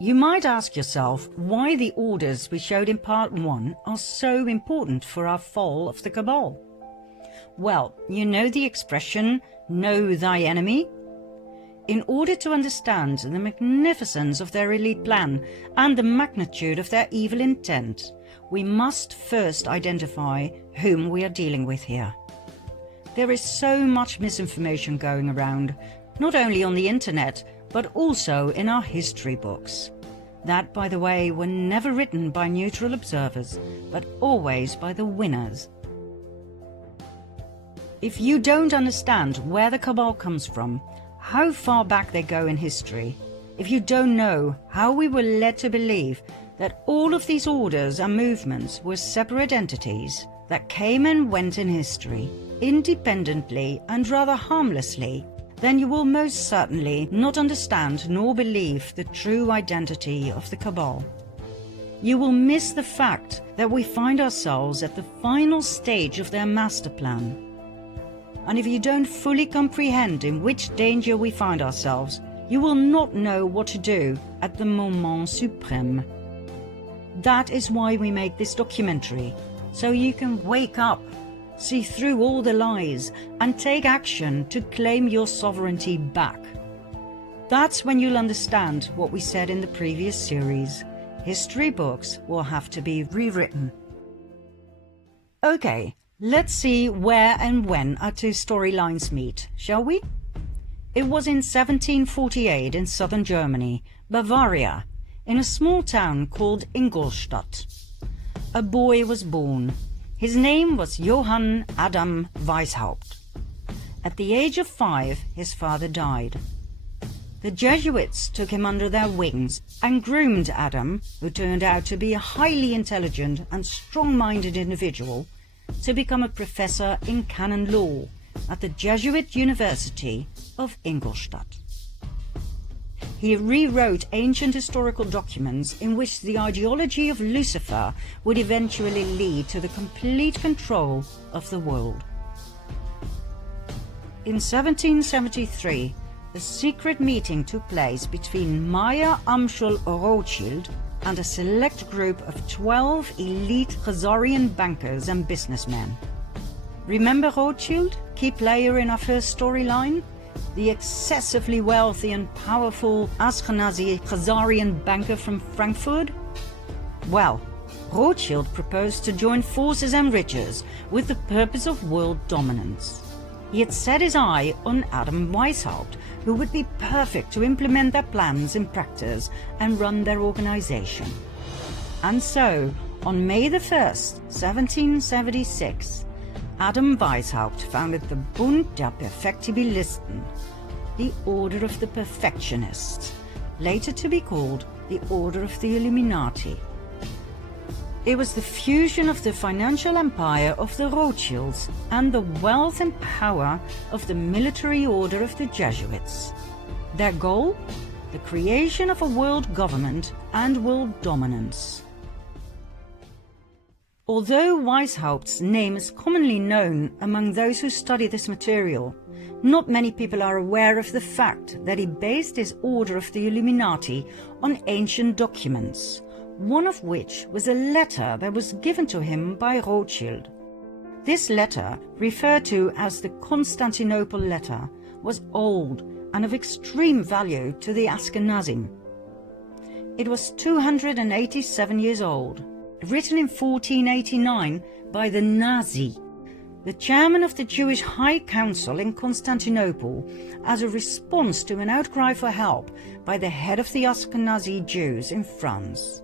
You might ask yourself why the orders we showed in part 1 are so important for our fall of the Cabal. Well, you know the expression, know thy enemy? In order to understand the magnificence of their elite plan and the magnitude of their evil intent, we must first identify whom we are dealing with here. There is so much misinformation going around, not only on the internet, but also in our history books. That, by the way, were never written by neutral observers, but always by the winners. If you don't understand where the Cabal comes from, how far back they go in history, if you don't know how we were led to believe that all of these orders and movements were separate entities that came and went in history, independently and rather harmlessly, then you will most certainly not understand nor believe the true identity of the Cabal. You will miss the fact that we find ourselves at the final stage of their master plan. And if you don't fully comprehend in which danger we find ourselves, you will not know what to do at the moment suprême. That is why we make this documentary, so you can wake up, see through all the lies, and take action to claim your sovereignty back. That's when you'll understand what we said in the previous series. History books will have to be rewritten. Okay, let's see where and when our two storylines meet, shall we? It was in 1748 in southern Germany, Bavaria, in a small town called Ingolstadt. A boy was born. His name was Johann Adam Weishaupt. At the age of 5, his father died. The Jesuits took him under their wings and groomed Adam, who turned out to be a highly intelligent and strong-minded individual, to become a professor in canon law at the Jesuit University of Ingolstadt. He rewrote ancient historical documents in which the ideology of Lucifer would eventually lead to the complete control of the world. In 1773, a secret meeting took place between Meyer Amschel Rothschild and a select group of 12 elite Khazarian bankers and businessmen. Remember Rothschild, key player in our first storyline? The excessively wealthy and powerful Ashkenazi Khazarian banker from Frankfurt? Well, Rothschild proposed to join forces and riches with the purpose of world dominance. He had set his eye on Adam Weishaupt, who would be perfect to implement their plans in practice and run their organization. And so, on May the 1st, 1776, Adam Weishaupt founded the Bund der Perfektibilisten, the Order of the Perfectionists, later to be called the Order of the Illuminati. It was the fusion of the financial empire of the Rothschilds and the wealth and power of the military order of the Jesuits. Their goal? The creation of a world government and world dominance. Although Weishaupt's name is commonly known among those who study this material, not many people are aware of the fact that he based his Order of the Illuminati on ancient documents, one of which was a letter that was given to him by Rothschild. This letter, referred to as the Constantinople letter, was old and of extreme value to the Ashkenazim. It was 287 years old, written in 1489 by the Nazi, the chairman of the Jewish High Council in Constantinople, as a response to an outcry for help by the head of the Ashkenazi Jews in France.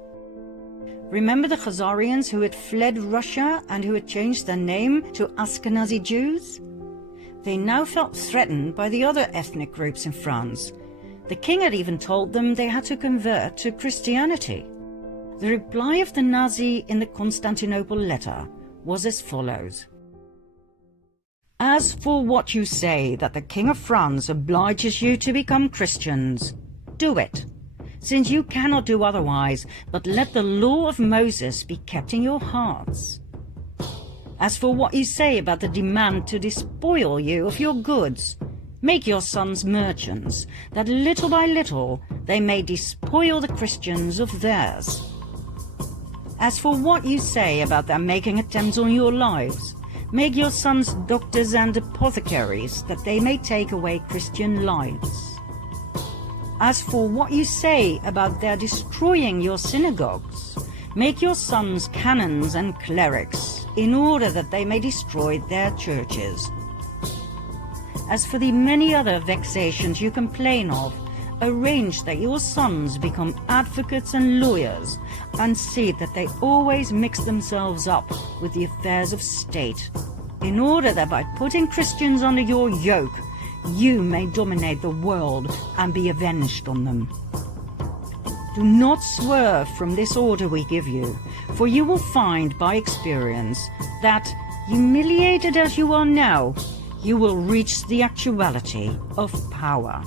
Remember the Khazarians who had fled Russia and who had changed their name to Ashkenazi Jews? They now felt threatened by the other ethnic groups in France. The king had even told them they had to convert to Christianity. The reply of the Nazi in the Constantinople letter was as follows. As for what you say that the King of France obliges you to become Christians, do it. since you cannot do otherwise, but let the law of Moses be kept in your hearts. As for what you say about the demand to despoil you of your goods, make your sons merchants, that little by little they may despoil the Christians of theirs. As for what you say about their making attempts on your lives, make your sons doctors and apothecaries, that they may take away Christian lives. As for what you say about their destroying your synagogues, make your sons canons and clerics, in order that they may destroy their churches. As for the many other vexations you complain of, arrange that your sons become advocates and lawyers, and see that they always mix themselves up with the affairs of state, in order that by putting Christians under your yoke, you may dominate the world and be avenged on them. Do not swerve from this order we give you, for you will find by experience that, humiliated as you are now, you will reach the actuality of power.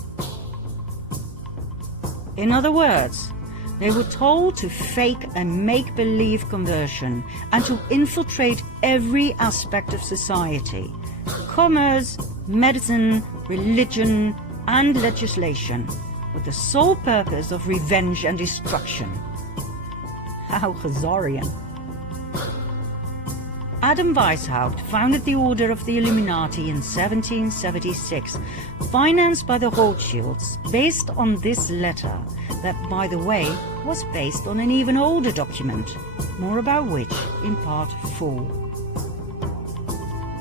In other words, they were told to fake a make-believe conversion and to infiltrate every aspect of society: commerce, medicine, religion, and legislation, with the sole purpose of revenge and destruction. How Khazarian. Adam Weishaupt founded the Order of the Illuminati in 1776, financed by the Rothschilds, based on this letter, that, by the way, was based on an even older document, more about which in part 4.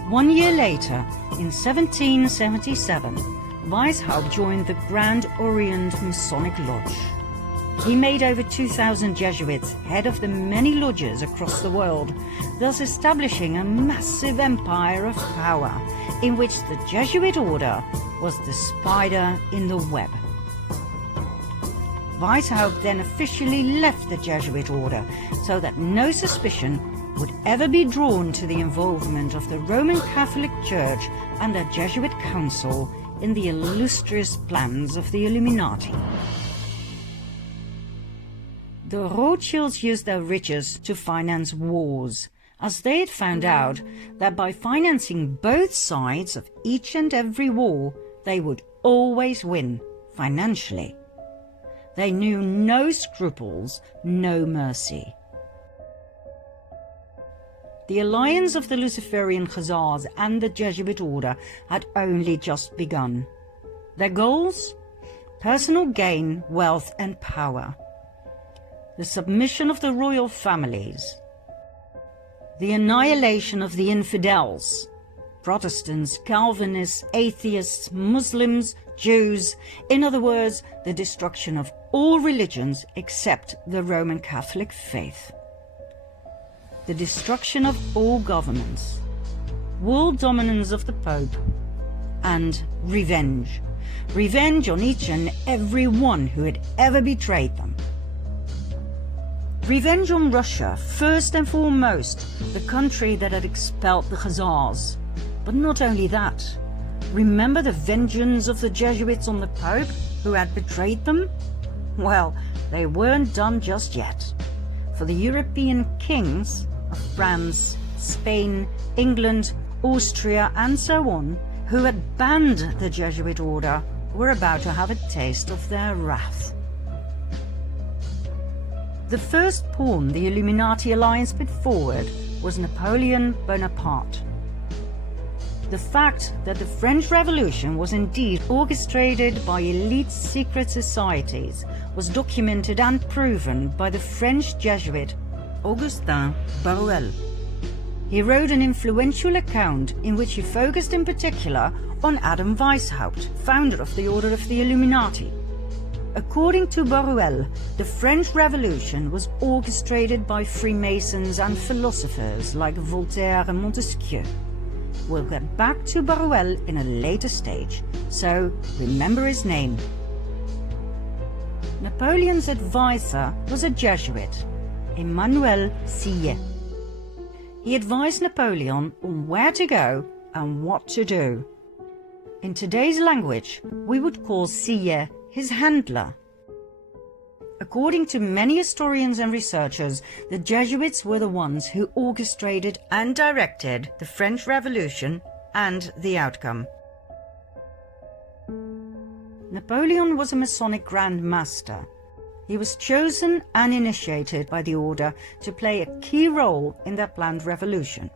1 year later, in 1777, Weishaupt joined the Grand Orient Masonic Lodge. He made over 2,000 Jesuits head of the many lodges across the world, thus establishing a massive empire of power, in which the Jesuit order was the spider in the web. Weishaupt then officially left the Jesuit order, so that no suspicion would ever be drawn to the involvement of the Roman Catholic Church and the Jesuit Council in the illustrious plans of the Illuminati. The Rothschilds used their riches to finance wars, as they had found out that by financing both sides of each and every war, they would always win financially. They knew no scruples, no mercy. The alliance of the Luciferian Khazars and the Jesuit order had only just begun. Their goals? Personal gain, wealth and power. The submission of the royal families, the annihilation of the infidels, Protestants, Calvinists, atheists, Muslims, Jews, in other words, the destruction of all religions except the Roman Catholic faith. The destruction of all governments, world dominance of the Pope, and revenge. Revenge on each and every one who had ever betrayed them. Revenge on Russia, first and foremost, the country that had expelled the Khazars. But not only that. Remember the vengeance of the Jesuits on the Pope, who had betrayed them? Well, they weren't done just yet. For the European kings of France, Spain, England, Austria, and so on, who had banned the Jesuit order, were about to have a taste of their wrath. The first pawn the Illuminati alliance put forward was Napoleon Bonaparte. The fact that the French Revolution was indeed orchestrated by elite secret societies was documented and proven by the French Jesuit Augustin Barruel. He wrote an influential account in which he focused in particular on Adam Weishaupt, founder of the Order of the Illuminati. According to Barruel, the French Revolution was orchestrated by Freemasons and philosophers like Voltaire and Montesquieu. We'll get back to Barruel in a later stage, so remember his name. Napoleon's advisor was a Jesuit, Emmanuel Sillet. He advised Napoleon on where to go and what to do. In today's language, we would call Sillet his handler. According to many historians and researchers, the Jesuits were the ones who orchestrated and directed the French Revolution and the outcome. Napoleon was a Masonic Grand Master. He was chosen and initiated by the order to play a key role in their planned revolution.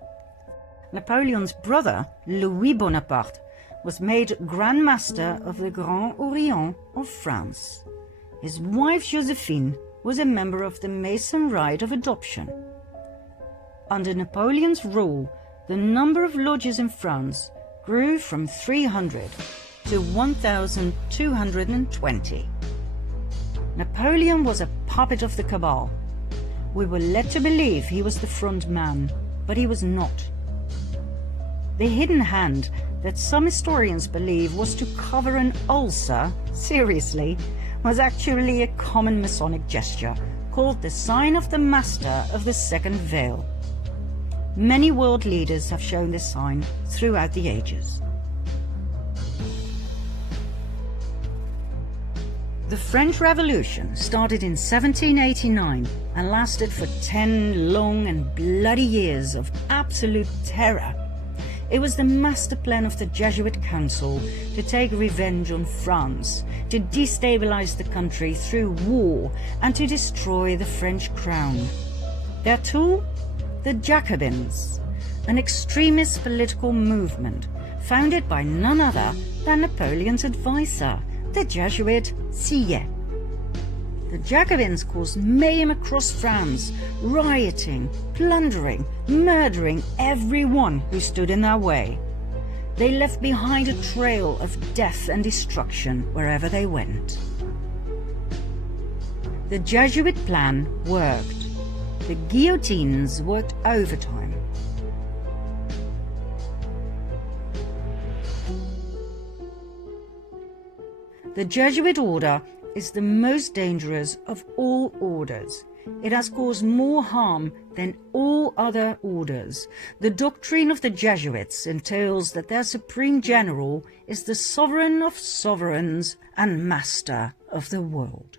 Napoleon's brother, Louis Bonaparte, was made Grand Master of the Grand Orient of France. His wife Josephine was a member of the Mason Rite of Adoption. Under Napoleon's rule, the number of lodges in France grew from 300 to 1,220. Napoleon was a puppet of the Cabal. We were led to believe he was the front man, but he was not. The hidden hand that some historians believe was to cover an ulcer, seriously, was actually a common Masonic gesture called the Sign of the Master of the Second Veil. Many world leaders have shown this sign throughout the ages. The French Revolution started in 1789 and lasted for 10 long and bloody years of absolute terror. It was the master plan of the Jesuit Council to take revenge on France, to destabilize the country through war, and to destroy the French crown. Their tool? The Jacobins, an extremist political movement founded by none other than Napoleon's advisor, the Jesuit Sieyès. The Jacobins caused mayhem across France, rioting, plundering, murdering everyone who stood in their way. They left behind a trail of death and destruction wherever they went. The Jesuit plan worked. The guillotines worked overtime. The Jesuit order is the most dangerous of all orders. It has caused more harm than all other orders. The doctrine of the Jesuits entails that their supreme general is the sovereign of sovereigns and master of the world.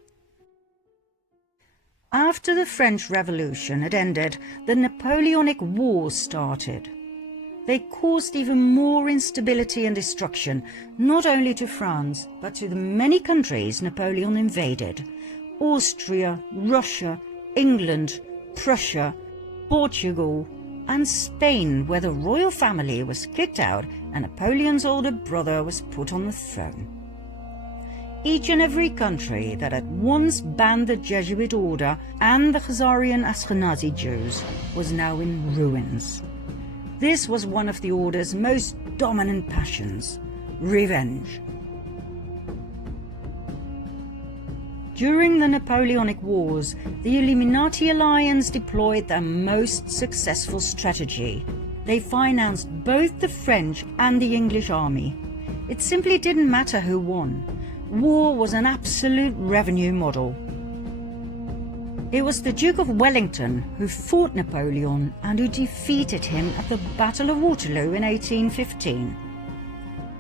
After the French Revolution had ended, the Napoleonic Wars started. They caused even more instability and destruction, not only to France, but to the many countries Napoleon invaded: Austria, Russia, England, Prussia, Portugal, and Spain, where the royal family was kicked out and Napoleon's older brother was put on the throne. Each and every country that had once banned the Jesuit order and the Khazarian Ashkenazi Jews was now in ruins. This was one of the order's most dominant passions: revenge. During the Napoleonic Wars, the Illuminati alliance deployed their most successful strategy. They financed both the French and the English army. It simply didn't matter who won. War was an absolute revenue model. It was the Duke of Wellington who fought Napoleon and who defeated him at the Battle of Waterloo in 1815.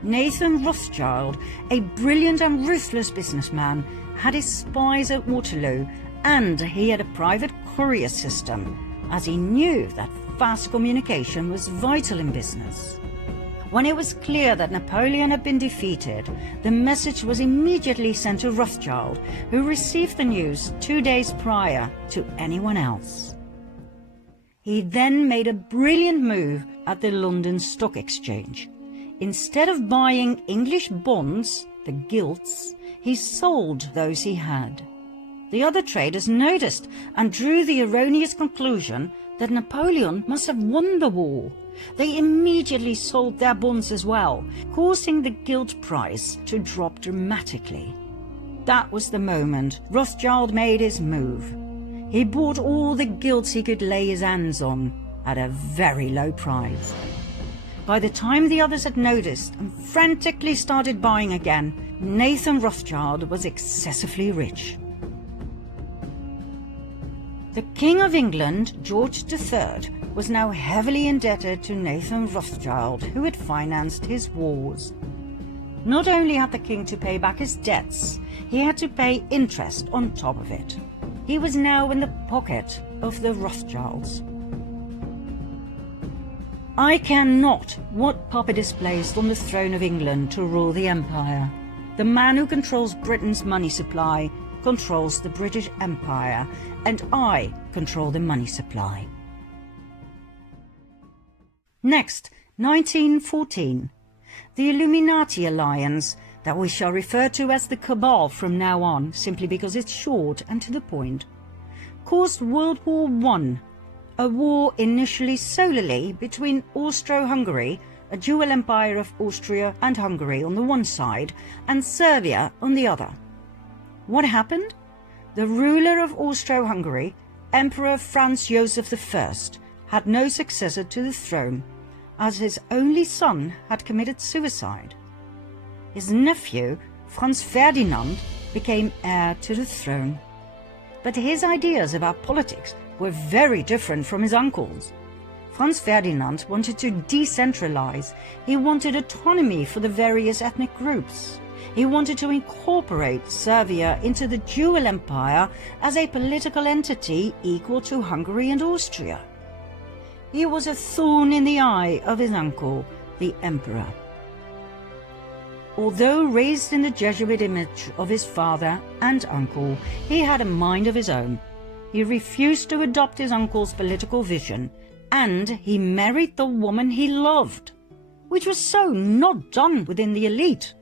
Nathan Rothschild, a brilliant and ruthless businessman, had his spies at Waterloo, and he had a private courier system, as he knew that fast communication was vital in business. When it was clear that Napoleon had been defeated, the message was immediately sent to Rothschild, who received the news 2 days prior to anyone else. He then made a brilliant move at the London Stock Exchange. Instead of buying English bonds, the gilts, he sold those he had. The other traders noticed and drew the erroneous conclusion that Napoleon must have won the war. They immediately sold their bonds as well, causing the gilt price to drop dramatically. That was the moment Rothschild made his move. He bought all the gilts he could lay his hands on at a very low price. By the time the others had noticed and frantically started buying again, Nathan Rothschild was excessively rich. The King of England, George III, was now heavily indebted to Nathan Rothschild, who had financed his wars. Not only had the king to pay back his debts, he had to pay interest on top of it. He was now in the pocket of the Rothschilds. I care not what puppet is placed on the throne of England to rule the empire. The man who controls Britain's money supply controls the British Empire, and I control the money supply. Next, 1914. The Illuminati alliance, that we shall refer to as the Cabal from now on, simply because it's short and to the point, caused World War I, a war initially solely between Austro-Hungary, a dual empire of Austria and Hungary on the one side, and Serbia on the other. What happened? The ruler of Austro-Hungary, Emperor Franz Joseph I, had no successor to the throne, as his only son had committed suicide. His nephew, Franz Ferdinand, became heir to the throne. But his ideas about politics were very different from his uncle's. Franz Ferdinand wanted to decentralize. He wanted autonomy for the various ethnic groups. He wanted to incorporate Serbia into the dual empire as a political entity equal to Hungary and Austria. He was a thorn in the eye of his uncle, the emperor. Although raised in the Jesuit image of his father and uncle, he had a mind of his own. He refused to adopt his uncle's political vision, and he married the woman he loved, which was so not done within the elite.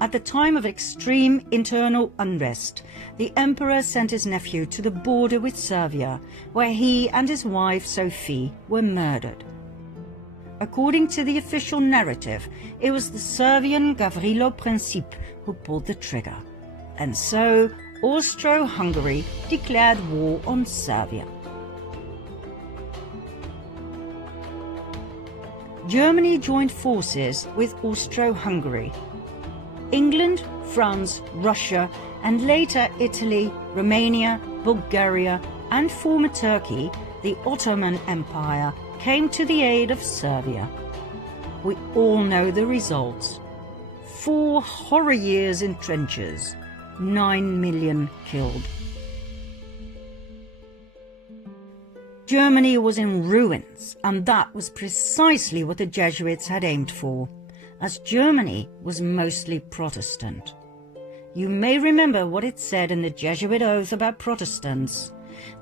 At the time of extreme internal unrest, the emperor sent his nephew to the border with Serbia, where he and his wife Sophie were murdered. According to the official narrative, it was the Serbian Gavrilo Princip who pulled the trigger, and so Austro-Hungary declared war on Serbia. Germany joined forces with Austro-Hungary. England, France, Russia, and later Italy, Romania, Bulgaria, and former Turkey, the Ottoman Empire, came to the aid of Serbia. We all know the results. 4 horror years in trenches, 9 million killed. Germany was in ruins, and that was precisely what the Jesuits had aimed for, as Germany was mostly Protestant. You may remember what it said in the Jesuit oath about Protestants.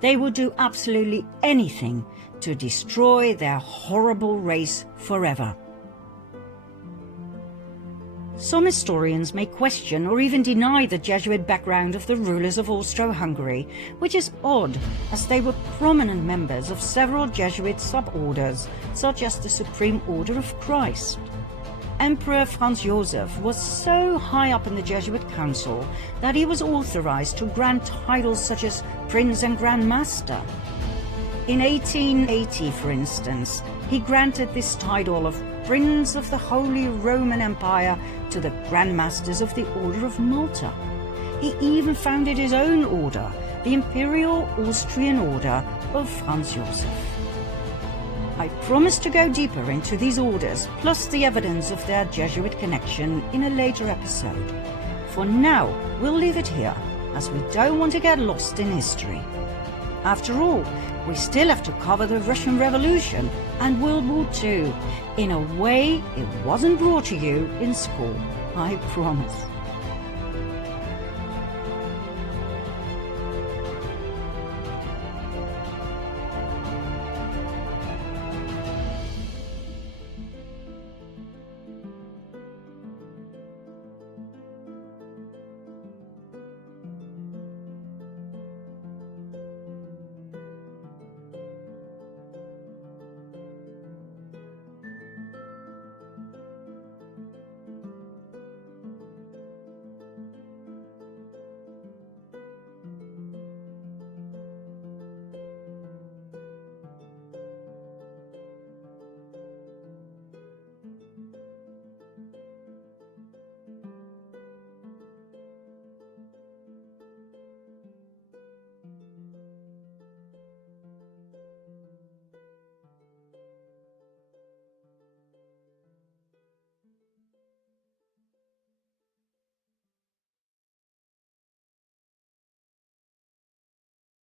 They would do absolutely anything to destroy their horrible race forever. Some historians may question or even deny the Jesuit background of the rulers of Austro-Hungary, which is odd, as they were prominent members of several Jesuit suborders, such as the Supreme Order of Christ. Emperor Franz Joseph was so high up in the Jesuit council that he was authorized to grant titles such as Prince and Grand Master. In 1880, for instance, he granted this title of Prince of the Holy Roman Empire to the Grand Masters of the Order of Malta. He even founded his own order, the Imperial Austrian Order of Franz Joseph. I promise to go deeper into these orders, plus the evidence of their Jesuit connection, in a later episode. For now, we'll leave it here, as we don't want to get lost in history. After all, we still have to cover the Russian Revolution and World War II in a way it wasn't brought to you in school, I promise.